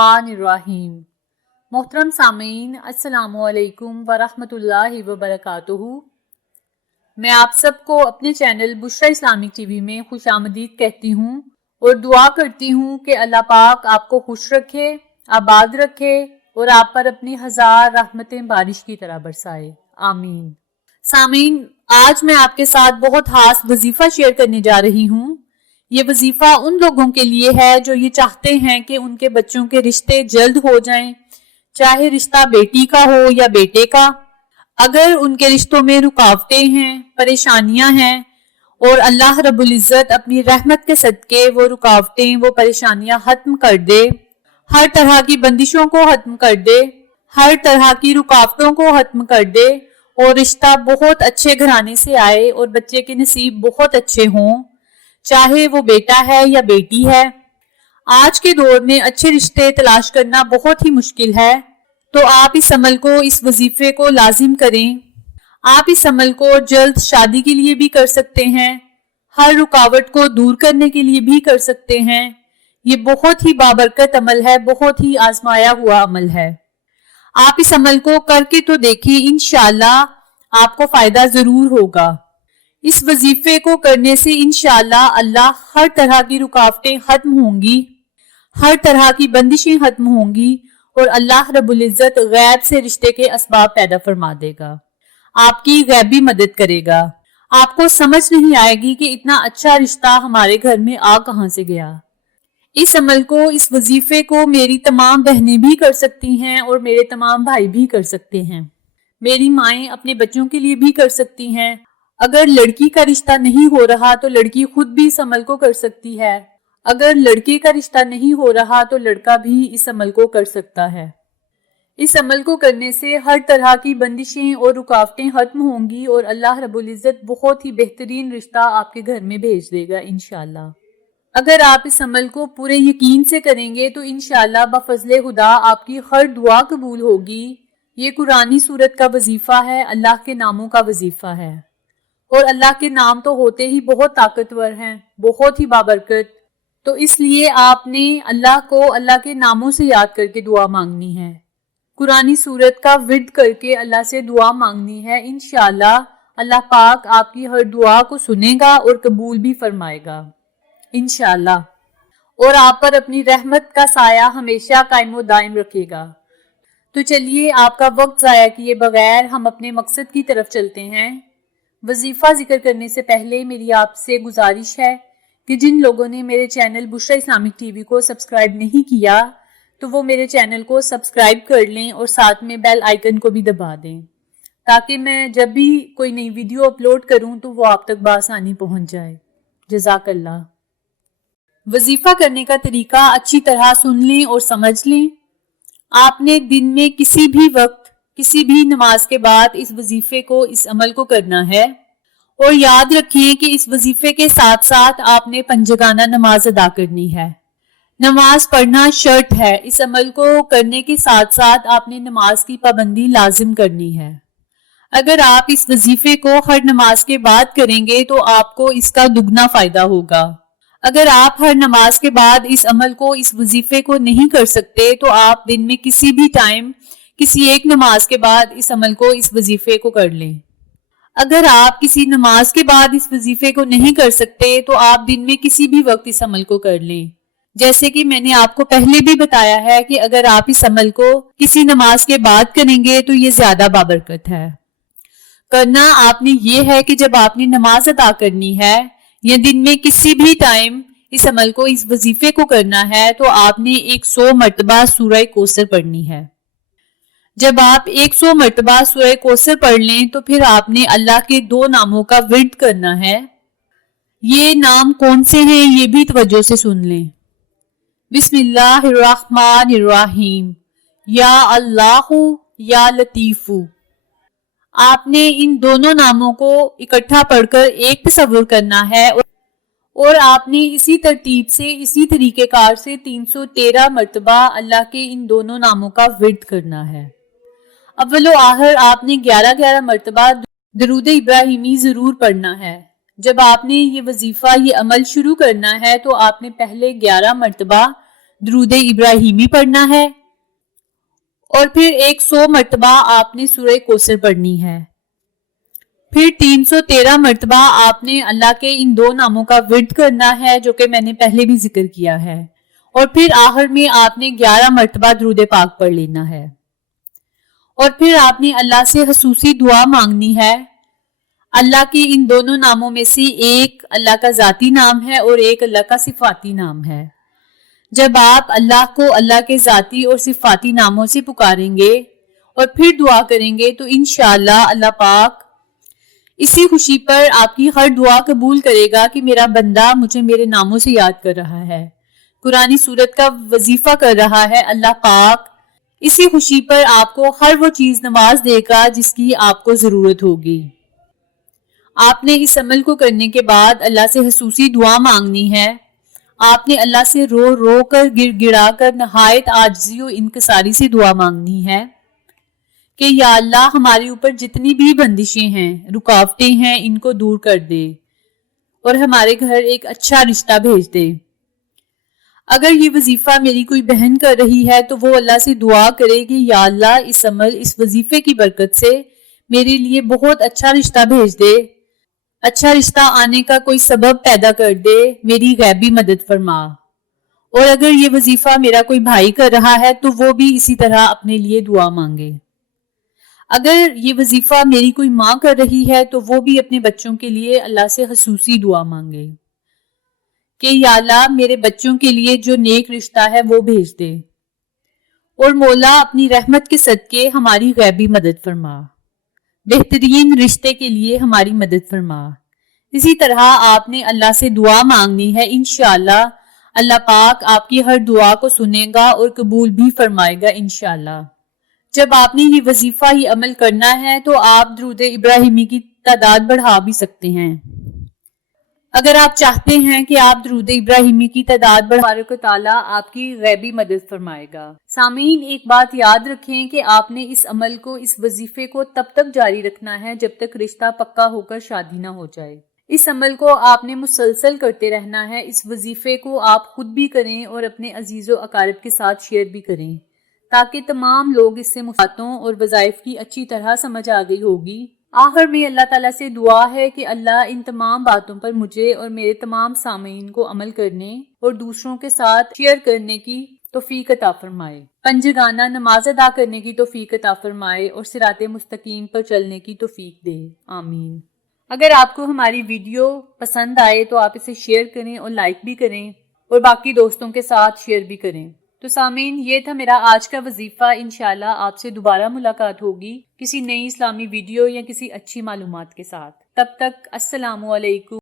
الرحیم محترم سامعین السلام علیکم ورحمۃ اللہ وبرکاتہ۔ میں آپ سب کو اپنے چینل بشرا اسلامک ٹی وی میں خوش آمدید کہتی ہوں اور دعا کرتی ہوں کہ اللہ پاک آپ کو خوش رکھے، آباد رکھے اور آپ پر اپنی ہزار رحمتیں بارش کی طرح برسائے، آمین۔ سامعین، آج میں آپ کے ساتھ بہت خاص وظیفہ شیئر کرنے جا رہی ہوں۔ یہ وظیفہ ان لوگوں کے لیے ہے جو یہ چاہتے ہیں کہ ان کے بچوں کے رشتے جلد ہو جائیں، چاہے رشتہ بیٹی کا ہو یا بیٹے کا۔ اگر ان کے رشتوں میں رکاوٹیں ہیں، پریشانیاں ہیں اور اللہ رب العزت اپنی رحمت کے صدقے وہ رکاوٹیں، وہ پریشانیاں ختم کر دے، ہر طرح کی بندشوں کو ختم کر دے، ہر طرح کی رکاوٹوں کو ختم کر دے اور رشتہ بہت اچھے گھرانے سے آئے اور بچے کے نصیب بہت اچھے ہوں، چاہے وہ بیٹا ہے یا بیٹی ہے۔ آج کے دور میں اچھے رشتے تلاش کرنا بہت ہی مشکل ہے، تو آپ اس عمل کو، اس وظیفے کو لازم کریں۔ آپ اس عمل کو جلد شادی کے لیے بھی کر سکتے ہیں، ہر رکاوٹ کو دور کرنے کے لیے بھی کر سکتے ہیں۔ یہ بہت ہی بابرکت عمل ہے، بہت ہی آزمایا ہوا عمل ہے۔ آپ اس عمل کو کر کے تو دیکھیں، انشاءاللہ آپ کو فائدہ ضرور ہوگا۔ اس وظیفے کو کرنے سے انشاءاللہ اللہ ہر طرح کی رکاوٹیں ختم ہوں گی، ہر طرح کی بندشیں ختم ہوں گی اور اللہ رب العزت غیب سے رشتے کے اسباب پیدا فرما دے گا، آپ کی غیبی مدد کرے گا۔ آپ کو سمجھ نہیں آئے گی کہ اتنا اچھا رشتہ ہمارے گھر میں آ کہاں سے گیا۔ اس عمل کو، اس وظیفے کو میری تمام بہنیں بھی کر سکتی ہیں اور میرے تمام بھائی بھی کر سکتے ہیں۔ میری مائیں اپنے بچوں کے لیے بھی کر سکتی ہیں۔ اگر لڑکی کا رشتہ نہیں ہو رہا تو لڑکی خود بھی اس عمل کو کر سکتی ہے۔ اگر لڑکے کا رشتہ نہیں ہو رہا تو لڑکا بھی اس عمل کو کر سکتا ہے۔ اس عمل کو کرنے سے ہر طرح کی بندشیں اور رکاوٹیں ختم ہوں گی اور اللہ رب العزت بہت ہی بہترین رشتہ آپ کے گھر میں بھیج دے گا انشاءاللہ۔ اگر آپ اس عمل کو پورے یقین سے کریں گے تو انشاءاللہ بفضل خدا آپ کی ہر دعا قبول ہوگی۔ یہ قرآنی سورت کا وظیفہ ہے، اللہ کے ناموں کا وظیفہ ہے، اور اللہ کے نام تو ہوتے ہی بہت طاقتور ہیں، بہت ہی بابرکت۔ تو اس لیے آپ نے اللہ کو اللہ کے ناموں سے یاد کر کے دعا مانگنی ہے، قرآنی سورت کا ورد کر کے اللہ سے دعا مانگنی ہے۔ انشاءاللہ اللہ پاک آپ کی ہر دعا کو سنے گا اور قبول بھی فرمائے گا انشاءاللہ، اور آپ پر اپنی رحمت کا سایہ ہمیشہ قائم و دائم رکھے گا۔ تو چلیے آپ کا وقت ضائع کیے بغیر ہم اپنے مقصد کی طرف چلتے ہیں۔ وظیفہ ذکر کرنے سے پہلے میری آپ سے گزارش ہے کہ جن لوگوں نے میرے چینل بشرا اسلامک ٹی وی کو سبسکرائب نہیں کیا تو وہ میرے چینل کو سبسکرائب کر لیں اور ساتھ میں بیل آئیکن کو بھی دبا دیں، تاکہ میں جب بھی کوئی نئی ویڈیو اپلوڈ کروں تو وہ آپ تک بآسانی پہنچ جائے۔ جزاک اللہ۔ وظیفہ کرنے کا طریقہ اچھی طرح سن لیں اور سمجھ لیں۔ آپ نے دن میں کسی بھی وقت، کسی بھی نماز کے بعد اس وظیفے کو، اس عمل کو کرنا ہے، اور یاد رکھیں کہ اس وظیفے کے ساتھ ساتھ آپ نے پنجگانہ نماز ادا کرنی ہے۔ نماز پڑھنا شرط ہے۔ اس عمل کو کرنے کے ساتھ ساتھ آپ نے نماز کی پابندی لازم کرنی ہے۔ اگر آپ اس وظیفے کو ہر نماز کے بعد کریں گے تو آپ کو اس کا دگنا فائدہ ہوگا۔ اگر آپ ہر نماز کے بعد اس عمل کو، اس وظیفے کو نہیں کر سکتے تو آپ دن میں کسی بھی ٹائم، کسی ایک نماز کے بعد اس عمل کو، اس وظیفے کو کر لیں۔ اگر آپ کسی نماز کے بعد اس وظیفے کو نہیں کر سکتے تو آپ دن میں کسی بھی وقت اس عمل کو کر لیں۔ جیسے کہ میں نے آپ کو پہلے بھی بتایا ہے کہ اگر آپ اس عمل کو کسی نماز کے بعد کریں گے تو یہ زیادہ بابرکت ہے۔ کرنا آپ نے یہ ہے کہ جب آپ نے نماز ادا کرنی ہے یا دن میں کسی بھی ٹائم اس عمل کو، اس وظیفے کو کرنا ہے تو آپ نے 100 مرتبہ سورہ کوثر پڑھنی ہے۔ جب آپ 100 مرتبہ سورہ کوثر پڑھ لیں تو پھر آپ نے اللہ کے 2 ناموں کا ورد کرنا ہے۔ یہ نام کون سے ہیں یہ بھی توجہ سے سن لیں۔ بسم اللہ الرحمن الرحیم، یا اللہ یا لطیف۔ آپ نے ان دونوں ناموں کو اکٹھا پڑھ کر ایک تصور کرنا ہے اور آپ نے اسی ترتیب سے، اسی طریقہ کار سے 313 مرتبہ اللہ کے ان دونوں ناموں کا ورد کرنا ہے۔ اول و آخر آپ نے 11 مرتبہ درود ابراہیمی ضرور پڑھنا ہے۔ جب آپ نے یہ وظیفہ، یہ عمل شروع کرنا ہے تو آپ نے پہلے 11 مرتبہ درود ابراہیمی پڑھنا ہے اور پھر 100 مرتبہ آپ نے سورہ کوثر پڑھنی ہے. پھر 313 مرتبہ آپ نے اللہ کے ان 2 ناموں کا ورد کرنا ہے جو کہ میں نے پہلے بھی ذکر کیا ہے. اور پھر آخر میں آپ نے 11 مرتبہ درود پاک پڑھ لینا ہے. اور پھر آپ نے اللہ سے خصوصی دعا مانگنی ہے. اللہ کے ان دونوں ناموں میں سے ایک اللہ کا ذاتی نام ہے اور ایک اللہ کا صفاتی نام ہے. جب آپ اللہ کو اللہ کے ذاتی اور صفاتی ناموں سے پکاریں گے اور پھر دعا کریں گے تو انشاءاللہ اللہ پاک اسی خوشی پر آپ کی ہر دعا قبول کرے گا کہ میرا بندہ مجھے میرے ناموں سے یاد کر رہا ہے، قرآنی سورت کا وظیفہ کر رہا ہے. اللہ پاک اسی خوشی پر آپ کو ہر وہ چیز نواز دے گا جس کی آپ کو ضرورت ہوگی. آپ نے اس عمل کو کرنے کے بعد اللہ سے خصوصی دعا مانگنی ہے. آپ نے اللہ سے رو رو کر گر گڑا کر نہایت عاجزی و انکساری سے دعا مانگنی ہے کہ یا اللہ ہمارے اوپر جتنی بھی بندشیں ہیں، رکاوٹیں ہیں، ان کو دور کر دے اور ہمارے گھر ایک اچھا رشتہ بھیج دے. اگر یہ وظیفہ میری کوئی بہن کر رہی ہے تو وہ اللہ سے دعا کرے کہ یا اللہ اس عمل، اس وظیفے کی برکت سے میرے لیے بہت اچھا رشتہ بھیج دے، اچھا رشتہ آنے کا کوئی سبب پیدا کر دے، میری غیبی مدد فرما. اور اگر یہ وظیفہ میرا کوئی بھائی کر رہا ہے تو وہ بھی اسی طرح اپنے لیے دعا مانگے. اگر یہ وظیفہ میری کوئی ماں کر رہی ہے تو وہ بھی اپنے بچوں کے لیے اللہ سے خصوصی دعا مانگے کہ یا اللہ میرے بچوں کے لیے جو نیک رشتہ ہے وہ بھیج دے اور مولا اپنی رحمت کے صدقے ہماری غیبی مدد فرما، بہترین رشتے کے لیے ہماری مدد فرما. اسی طرح آپ نے اللہ سے دعا مانگنی ہے. انشاءاللہ اللہ پاک آپ کی ہر دعا کو سنے گا اور قبول بھی فرمائے گا انشاءاللہ. جب آپ نے یہ وظیفہ ہی عمل کرنا ہے تو آپ درود ابراہیمی کی تعداد بڑھا بھی سکتے ہیں. اگر آپ چاہتے ہیں کہ آپ درود ابراہیمی کی تعداد بڑھائیں تو تعالیٰ آپ کی غیبی مدد فرمائے گا. سامعین، ایک بات یاد رکھیں کہ آپ نے اس عمل کو، اس وظیفے کو تب تک جاری رکھنا ہے جب تک رشتہ پکا ہو کر شادی نہ ہو جائے. اس عمل کو آپ نے مسلسل کرتے رہنا ہے. اس وظیفے کو آپ خود بھی کریں اور اپنے عزیز و اقارب کے ساتھ شیئر بھی کریں تاکہ تمام لوگ اس سے مفادوں اور وظائف کی اچھی طرح سمجھ آ گئی ہوگی. آخر میں اللہ تعالیٰ سے دعا ہے کہ اللہ ان تمام باتوں پر مجھے اور میرے تمام سامعین کو عمل کرنے اور دوسروں کے ساتھ شیئر کرنے کی توفیق عطا فرمائے، پنجگانہ نماز ادا کرنے کی توفیق عطا فرمائے اور صراط مستقیم پر چلنے کی توفیق دے. آمین. اگر آپ کو ہماری ویڈیو پسند آئے تو آپ اسے شیئر کریں اور لائک بھی کریں اور باقی دوستوں کے ساتھ شیئر بھی کریں. تو سامعین، یہ تھا میرا آج کا وظیفہ. انشاءاللہ آپ سے دوبارہ ملاقات ہوگی کسی نئی اسلامی ویڈیو یا کسی اچھی معلومات کے ساتھ. تب تک السلام علیکم.